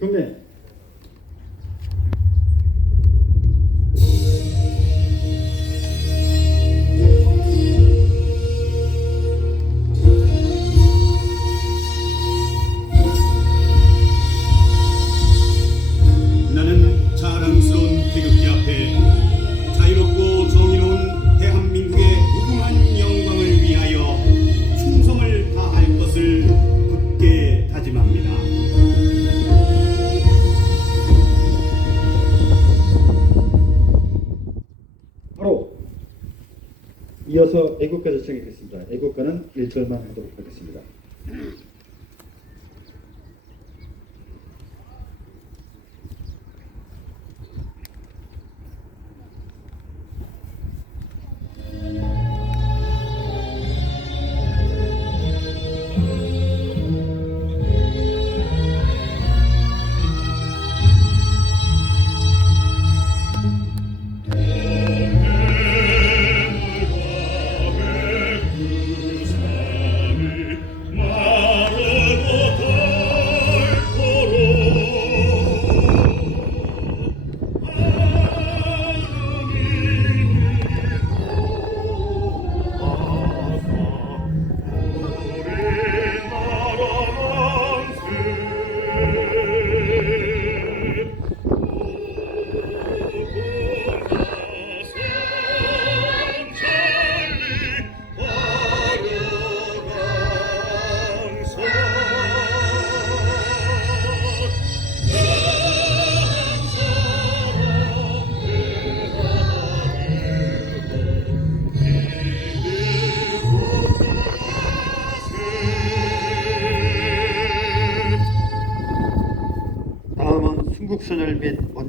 경례. 애국가를 시작하겠습니다. 애국가는 1절만 하도록 하겠습니다.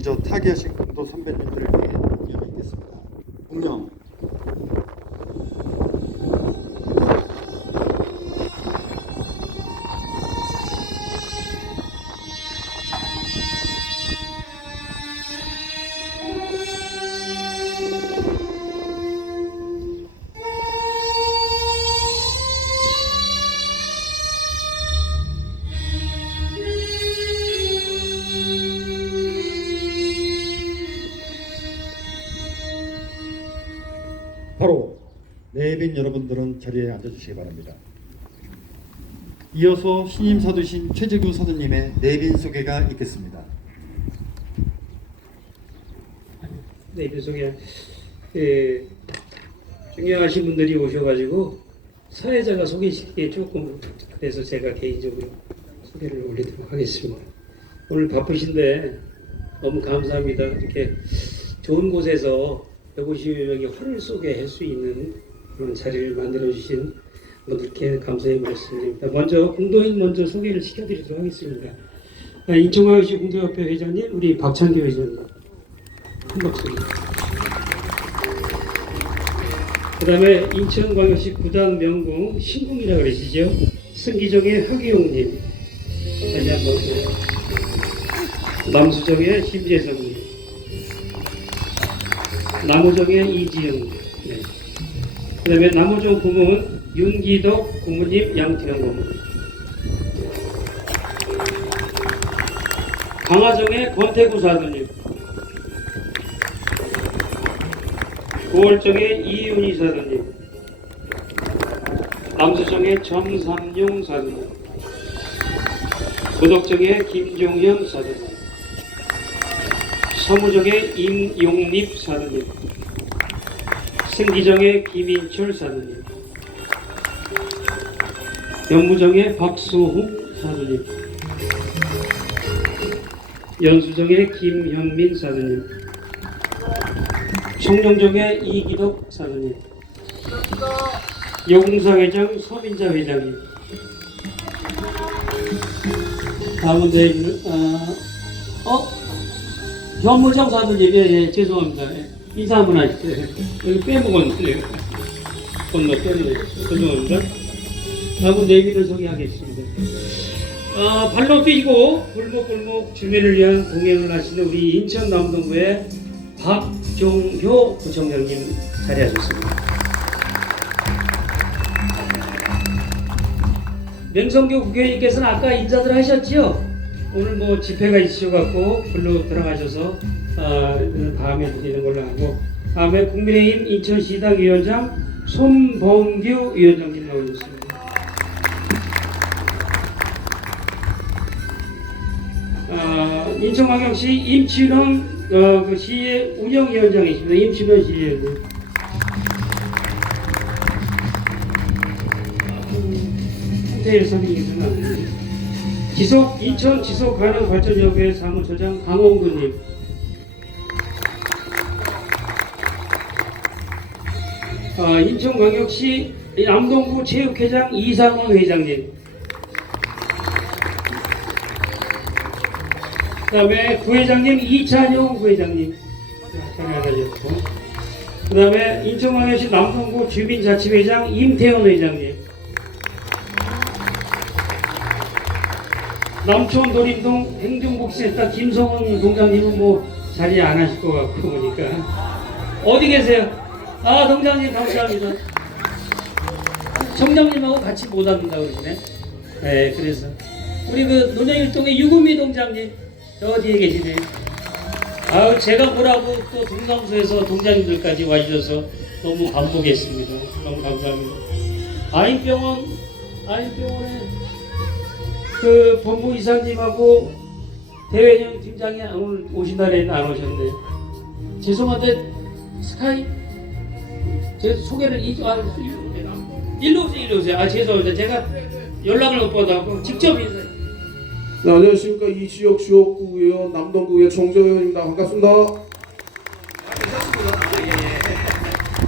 먼저 타계하 내빈 여러분들은 자리에 앉아주시기 바랍니다. 이어서 신임 사두신 최재규 사두님의 내빈 소개가 있겠습니다. 네, 배송에 예, 중요하신 분들이 오셔가지고 사회자가 소개시키기 조금 그래서 제가 개인적으로 소개를 올리도록 하겠습니다. 오늘 바쁘신데 너무 감사합니다. 이렇게 좋은 곳에서 150여 명이 화를 쏘게 할수 있는 그런 자리를 만들어 주신 분들께 감사의 말씀드립니다. 먼저 공도인 먼저 소개를 시켜드리도록 하겠습니다. 아, 인천광역시 공도협회 회장님 우리 박찬규 회장님 큰 박수. 그 다음에 인천광역시 구단 명궁 신궁이라고 그러시죠? 승기정의 하기용님 다시 한번 네. 남수정의 심재성님 남우정의 이지영 네. 그 다음에 남우정 부문 윤기덕 고모님 양태현 고모. 강화정의 권태구 사수님. 9월정의 이윤희 사장님, 남수정의 정삼용 사장님, 도덕정의 김종현 사장님, 서무정의 임용립 사장님, 승기정의 김인철 사장님, 연무정의 박수홍 사장님, 연수정의 김현민 사장님, 청룡정의 이기덕 사장님, 여궁사회장 서민자 회장님, 내 있는 아, 어? 현무장 사장님. 예, 예 죄송합니다. 예, 인사 한번 하시죠 예, 여기 빼먹었는데 건너 죄송합니다 다음은 내비를 소개하겠습니다. 아, 발로 뛰고 골목골목 주민을 위한 공연을 하시는 우리 인천 남동구의 박종효 부총장님 자리하셨습니다. 명성교 국회의원님께서는 아까 인사들 하셨지요? 오늘 뭐 집회가 있으셔갖고 불로 들어가셔서 아, 다음에 드리는 걸로 하고 다음에 국민의힘 인천시당 위원장 손범규 위원장님 나오셨습니다. 아, 인천광역시 임치원 어, 그 시의 운영위원장이십니다. 임치원 시의원님. 홍태일 선생님께서는 지속 인천 지속 가능 발전 협회 사무처장 강원구님. 아, 인천광역시 남동구 체육회장 이상원 회장님. 그다음에 부회장님 이찬용 부회장님 전화하셨고 그다음에 인천광역시 남동구 주민자치회장 임태원 회장님 남촌 도림동 행정복지센터 김성훈 동장님은 뭐 자리 안 하실 것 같고 보니까 어디 계세요? 아 동장님 감사합니다. 청장님하고 같이 못 앉는다 그러시네. 네 그래서 우리 그 논현일동의 유구미 동장님 저 뒤에 계시네. 아유 제가 뭐라고 또 동남소에서 동장님들까지 와주셔서 너무 감복했습니다. 너무 감사합니다. 아인병원 아인병원에 그 본부 이사님하고 대회장 팀장이 오늘 오신 날에는 안 오셨네. 죄송한데 스카이 제 소개를 이 아, 일로 오세요 일로 오세요. 아 죄송합니다. 제가 연락을 못 받아고 직접 인사. 네, 안녕하십니까 이 지역 지역구 의원 남동구의 정재현입니다. 반갑습니다.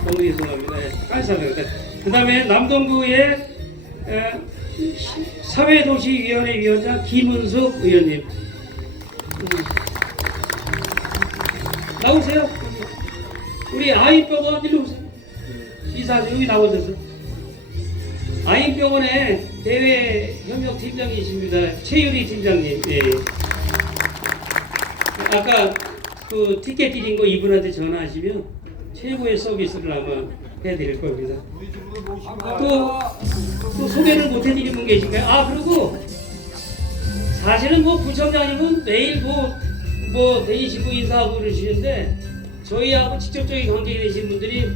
너무 죄송합니다. 예, 감사합니다. 그 다음에 남동구의 에, 사회도시위원회 위원장 김은숙 의원님. 음. 나오세요. 우리 아이병원 일로 오세요. 이사 여기 나오셔서. 아이병원의 대외 협력 팀장이십니다. 최유리 팀장님. 예. 아까 그 티켓 드린 거 이분한테 전화하시면 최고의 서비스를 아마 해드릴 겁니다. 또, 또 소개를 못 해드린 분 계신가요? 아 그리고 사실은 뭐 부청장님은 매일 뭐, 뭐 대의시고 인사하고 그러시는데 저희하고 직접적인 관계 되신 분들이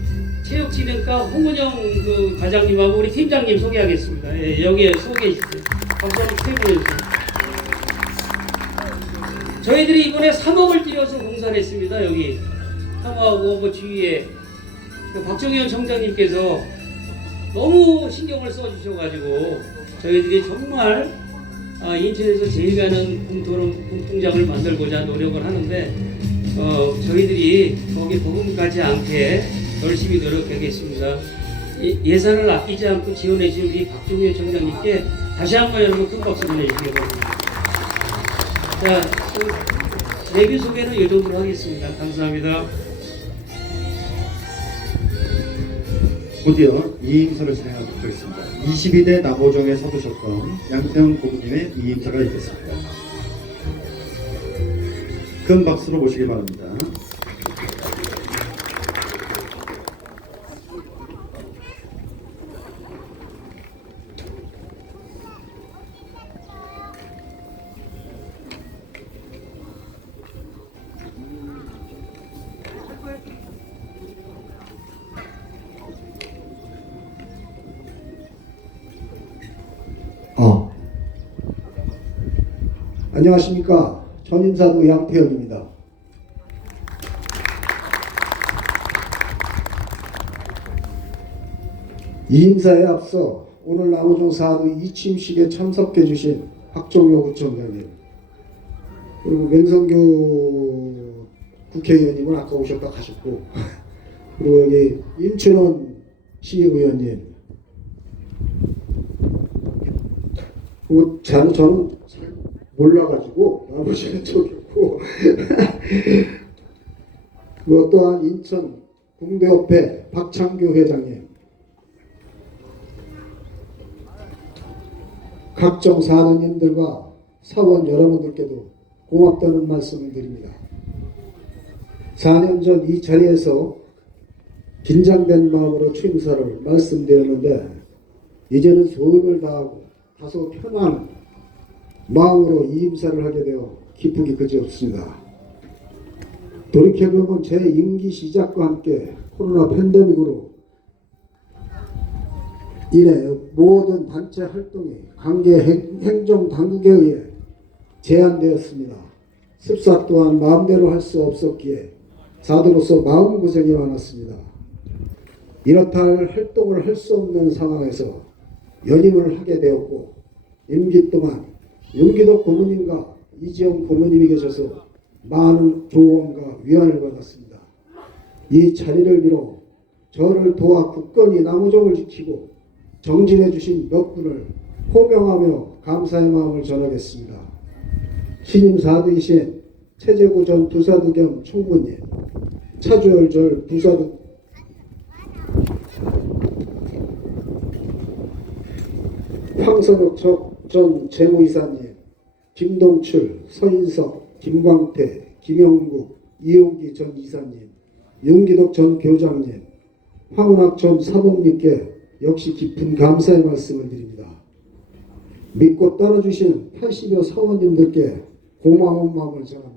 체육진흥과 홍은영 그 과장님하고 우리 팀장님 소개하겠습니다. 예, 여기에 소개해 주세요. 박수 한번 최고 해주세요. 저희들이 이번에 3억을 들여서 공사를 했습니다. 여기 사무하고 뭐 주위에 그 박정현 청장님께서 너무 신경을 써주셔가지고 저희들이 정말 아, 인천에서 제일 가는 공토론 공통장을 만들고자 노력을 하는데 어, 저희들이 거기 보금 가지 않게 열심히 노력하겠습니다. 예- 예산을 아끼지 않고 지원해 주신 우리 박종현 청장님께 다시 한 번 여러분 큰 박수 보내주시기 바랍니다. 자, 그 레뷰 소개는 이 정도로 하겠습니다. 감사합니다. 드디어 이임서를 진행하도록 하겠습니다. 22대 남오정에 서두셨던 양태형 고문님의 이임서가 있겠습니다. 큰 박수로 모시기 바랍니다. 안녕하십니까. 전인사도 양태현입니다. 이 인사에 앞서 오늘 남우종 사도 이 침식에 참석해 주신 박종효 구청장님 그리고 맹성규 국회의원님은 아까 오셨다 가셨고 그리고 여기 임춘원 시의원님 그 저는 몰라가지고 나머지는 저기고. 그 또한 인천 국대협회 박창규 회장님. 각종 사장님들과 사원 여러분들께도 고맙다는 말씀을 드립니다. 4년 전 이 자리에서 긴장된 마음으로 취임사를 말씀드렸는데 이제는 소임을 다하고 다소 편한 마음으로 이 임사를 하게 되어 기쁘기 그지없습니다. 돌이켜보면 제 임기 시작과 함께 코로나 팬데믹으로 인해 모든 단체 활동이 관계 행- 행정 당국에 의해 제한되었습니다. 습사 또한 마음대로 할 수 없었기에 사도로서 마음고생이 많았습니다. 이렇다 할 활동을 할 수 없는 상황에서 연임을 하게 되었고 임기 동안 윤기덕 고모님과 이지영 고모님이 계셔서 많은 조언과 위안을 받았습니다. 이 자리를 빌어 저를 도와 굳건히 나무종을 지키고 정진해 주신 몇 분을 호명하며 감사의 마음을 전하겠습니다. 신임 사도이신 최재구 전 부사도 겸 총무님, 차주열절 부사도 황선욱 저- 전 재무이사님, 김동출, 서인석, 김광태, 김영국, 이용기 전 이사님, 윤기덕 전 교장님, 황운학 전 사범님께 역시 깊은 감사의 말씀을 드립니다. 믿고 따라주신 80여 사원님들께 고마운 마음을 전합니다.